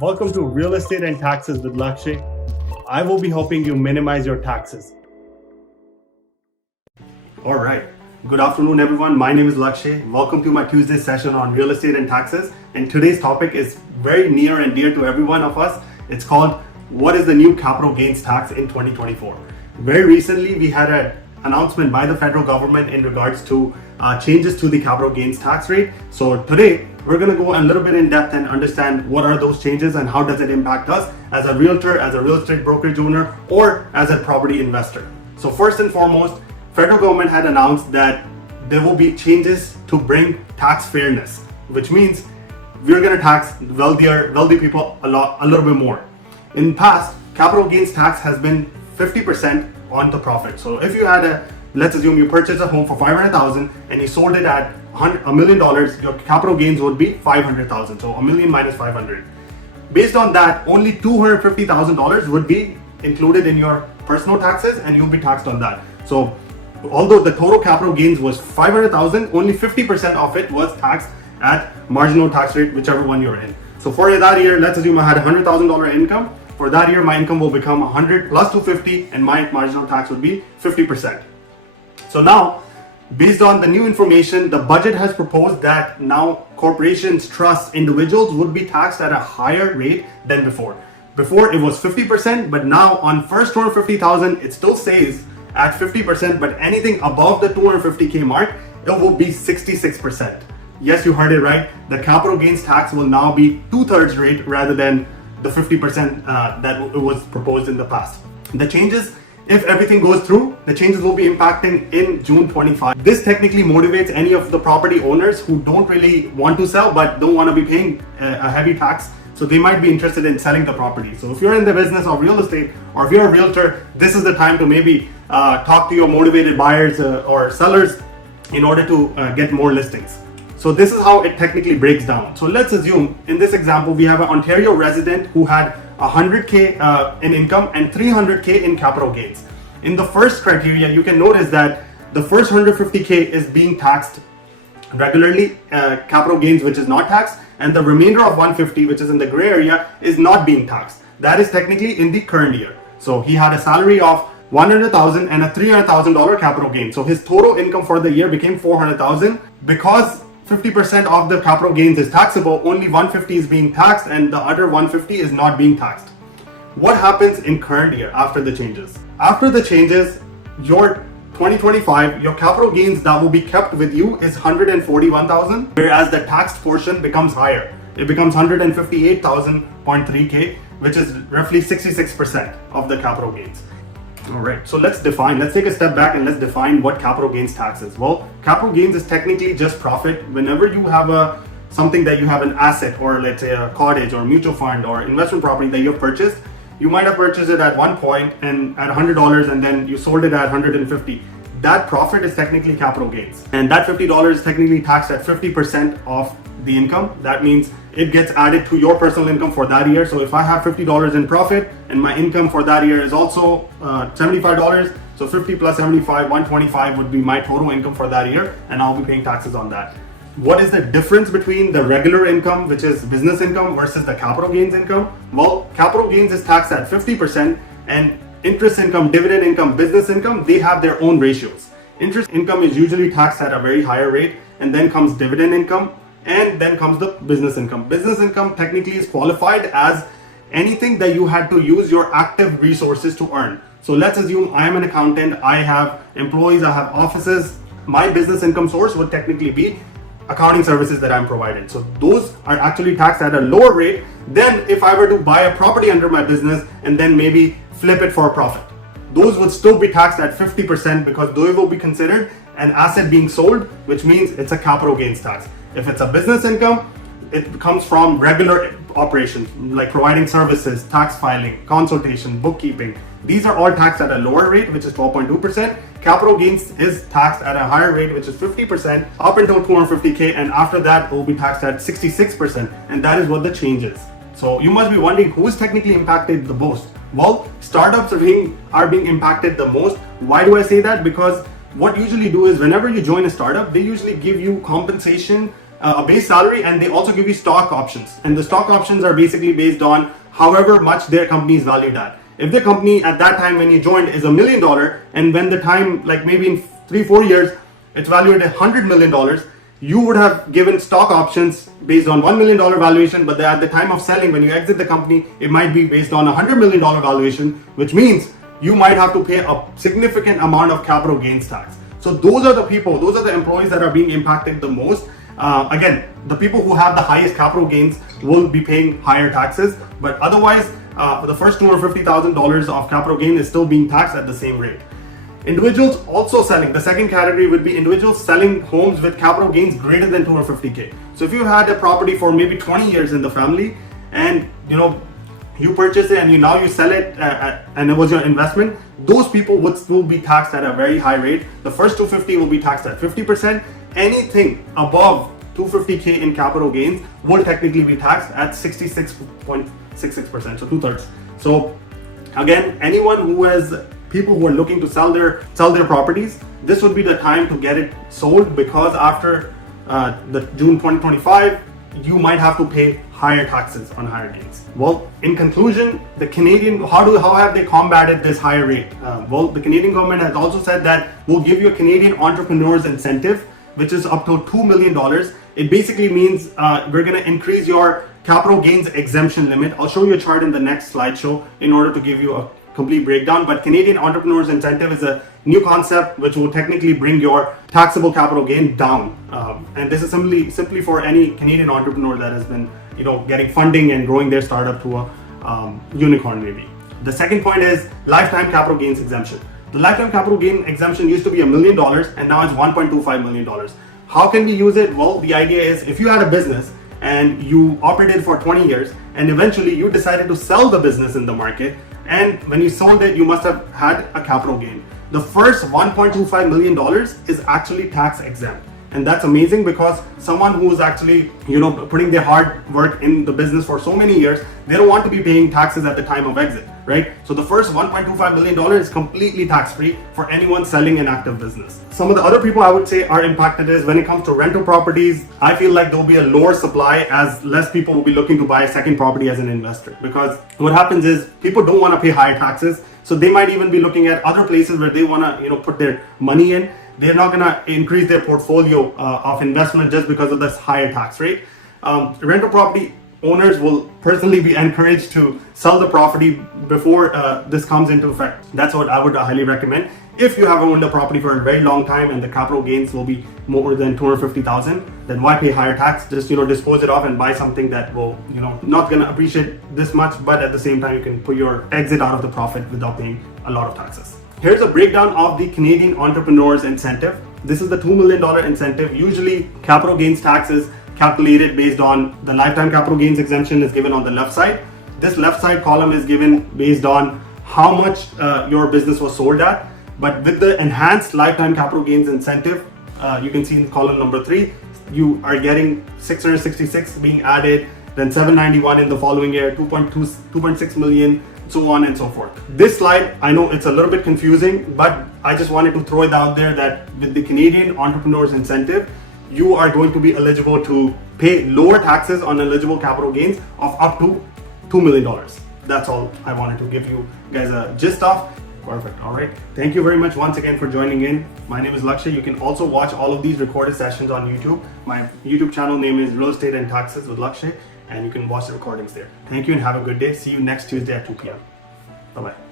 Welcome to Real Estate and Taxes with Lakshay. I will be helping you minimize your taxes. All right. Good afternoon, everyone. My name is Lakshay. Welcome to my Tuesday session on real estate and taxes. And today's topic is very near and dear to every one of us. It's called, what is the new capital gains tax in 2024? Very recently, we had an announcement by the federal government in regards to changes to the capital gains tax rate. So today, we're going to go a little bit in depth and understand what are those changes and how does it impact us as a realtor, as a real estate brokerage owner, or as a property investor. So first and foremost, federal government had announced that there will be changes to bring tax fairness, which means we're going to tax wealthy people a little bit more. In past, capital gains tax has been 50% on the profit. So if you had let's assume you purchased a home for $500,000 and you sold it at $1 million, your capital gains would be $500,000. So $1 million minus 500. Based on that, only $250,000 would be included in your personal taxes and you'll be taxed on that. So although the total capital gains was $500,000, only 50% of it was taxed at marginal tax rate, whichever one you're in. So for that year, let's assume I had $100,000 income. For that year, my income will become 100 plus 250 and my marginal tax would be 50%. So now, based on the new information, the budget has proposed that now corporations, trusts, individuals would be taxed at a higher rate than before. Before it was 50%, but now on first $250,000, it still stays at 50%, but anything above the $250K mark, it will be 66%. Yes, you heard it right. The capital gains tax will now be 2/3 rate rather than the 50% that it was proposed in the past. The changes, if everything goes through, the changes will be impacting in June 25. This technically motivates any of the property owners who don't really want to sell but don't want to be paying a heavy tax. So they might be interested in selling the property. So if you're in the business of real estate or if you're a realtor, this is the time to maybe talk to your motivated buyers or sellers in order to get more listings. So this is how it technically breaks down. So let's assume in this example, we have an Ontario resident who had 100K in income and 300K in capital gains. In the first criteria, you can notice that the first 150K is being taxed regularly, capital gains which is not taxed, and the remainder of 150, which is in the gray area, is not being taxed. That is technically in the current year. So he had a salary of $100,000 and a $300,000 capital gain. So his total income for the year became $400,000. Because 50% of the capital gains is taxable, only 150 is being taxed and the other 150 is not being taxed. What happens in current year after the changes? After the changes, your 2025, your capital gains that will be kept with you is $141,000, whereas the taxed portion becomes higher. It becomes $158,000.3K, which is roughly 66% of the capital gains. All right, so let's take a step back and let's define what capital gains tax is. Well, capital gains is technically just profit. Whenever you have something that you have an asset, or let's say a cottage or mutual fund or investment property that you've purchased, you might have purchased it at one point and at $100 and then you sold it at $150. That profit is technically capital gains. And that $50 is technically taxed at 50% of the income. That means it gets added to your personal income for that year. So if I have $50 in profit and my income for that year is also $75, so 50 plus 75, 125 would be my total income for that year, and I'll be paying taxes on that. What is the difference between the regular income, which is business income, versus the capital gains income? Well, capital gains is taxed at 50%, and interest income, dividend income, business income, they have their own ratios. Interest income is usually taxed at a very higher rate, and then comes dividend income, and then comes the business income. Business income technically is qualified as anything that you had to use your active resources to earn. So let's assume I am an accountant, I have employees, I have offices. My business income source would technically be accounting services that I'm provided. So those are actually taxed at a lower rate than if I were to buy a property under my business and then maybe flip it for a profit. Those would still be taxed at 50% because those will be considered an asset being sold, which means it's a capital gains tax. If it's a business income, it comes from regular operations like providing services, tax filing, consultation, bookkeeping. These are all taxed at a lower rate, which is 12.2%. Capital gains is taxed at a higher rate, which is 50% up until 250K, and after that it will be taxed at 66%, and that is what the change is. So you must be wondering who is technically impacted the most. Well, startups are being impacted the most. Why do I say that? Because what usually do is whenever you join a startup, they usually give you compensation a base salary, and they also give you stock options. And the stock options are basically based on however much their company is valued at. If the company at that time when you joined is $1 million, and when the time, like maybe in 3-4 years, it's valued at $100 million, you would have given stock options based on $1 million valuation, but at the time of selling, when you exit the company, it might be based on a $100 million valuation, which means you might have to pay a significant amount of capital gains tax. So those are the people, those are the employees that are being impacted the most. Again, the people who have the highest capital gains will be paying higher taxes, but otherwise, the first $250,000 of capital gain is still being taxed at the same rate. Individuals also selling, the second category would be individuals selling homes with capital gains greater than 250K. So if you had a property for maybe 20 years in the family, and you purchase it and now you sell it and it was your investment, those people would still be taxed at a very high rate. The first 250 will be taxed at 50%. Anything above 250K in capital gains will technically be taxed at 66.66%, so 2/3. So again, anyone who has people who are looking to sell their properties, this would be the time to get it sold, because after the June 2025, you might have to pay higher taxes on higher gains. Well, in conclusion, the Canadian, how have they combated this higher rate? Well, the Canadian government has also said that we'll give you a Canadian entrepreneurs incentive, which is up to $2 million. It basically means we're going to increase your capital gains exemption limit. I'll show you a chart in the next slideshow in order to give you a complete breakdown, but Canadian entrepreneurs incentive is a new concept which will technically bring your taxable capital gain down, and this is simply for any Canadian entrepreneur that has been getting funding and growing their startup to a unicorn maybe. The second point is lifetime capital gains exemption. The lifetime capital gain exemption used to be $1 million and now it's $1.25 million. How can we use it? Well, the idea is if you had a business and you operated for 20 years and eventually you decided to sell the business in the market, and when you sold it, you must have had a capital gain. The first $1.25 million is actually tax exempt. And that's amazing, because someone who is actually, putting their hard work in the business for so many years, they don't want to be paying taxes at the time of exit, right? So the first $1.25 million is completely tax-free for anyone selling an active business. Some of the other people I would say are impacted is when it comes to rental properties. I feel like there'll be a lower supply as less people will be looking to buy a second property as an investor, because what happens is people don't want to pay higher taxes. So they might even be looking at other places where they want to, put their money in. They're not going to increase their portfolio of investment just because of this higher tax rate. Rental property owners will personally be encouraged to sell the property before this comes into effect. That's what I would highly recommend. If you have owned a property for a very long time and the capital gains will be more than $250,000, then why pay higher tax? Just dispose it off and buy something that will not going to appreciate this much, but at the same time you can put your exit out of the profit without paying a lot of taxes. Here's a breakdown of the Canadian Entrepreneurs Incentive. This is the $2 million incentive. Usually capital gains tax is calculated based on the lifetime capital gains exemption is given on the left side. This left side column is given based on how much your business was sold at. But with the enhanced lifetime capital gains incentive, you can see in column number 3, you are getting 666 being added, then 791 in the following year, 2.6 million, so on and so forth. This slide, I know it's a little bit confusing, but I just wanted to throw it out there that with the Canadian Entrepreneurs Incentive, you are going to be eligible to pay lower taxes on eligible capital gains of up to $2 million. That's all I wanted to give you guys a gist of. Perfect. All right. Thank you very much once again for joining in. My name is Lakshay. You can also watch all of these recorded sessions on YouTube. My YouTube channel name is Real Estate and Taxes with Lakshay, and you can watch the recordings there. Thank you and have a good day. See you next Tuesday at 2 p.m. Bye-bye.